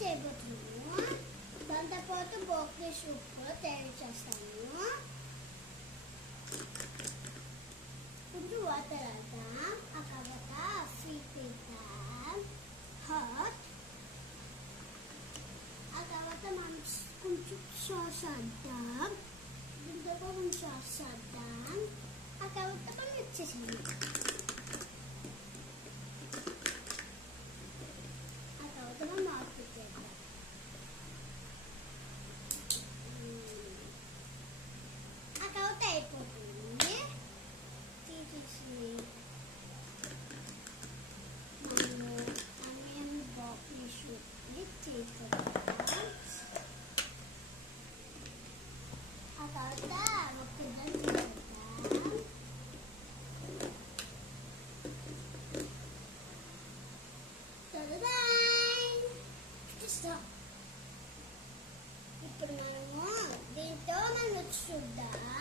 చేయబోతున్నాను. దాంతోపాటు broccoli soup కూడా తయారు చేస్తాను. కొంచెం వాటర్ వేద్దాం. ఆ తర్వాత స్వీట్ వేద్దాం, హాట్. ఆ తర్వాత మనం కొంచెం సాస్ వేద్దాం, దీంతో కొంచెం సాస్ వేద్దాం. ఆ తర్వాత మనం ఇచ్చేసాము. ఆ తర్వాత మనం ఆఫ్ చేద్దాం. ఆ తర్వాత అయిపోతుంది. తీసేసి మనము ఆనియన్ బ్రోకలీ సూప్ చేసుకుంటాం. ఆ తర్వాత ఒక గిన్నె తీసుకుంటాం. ఇప్పుడు మనము దీంతో మనం చూద్దాం.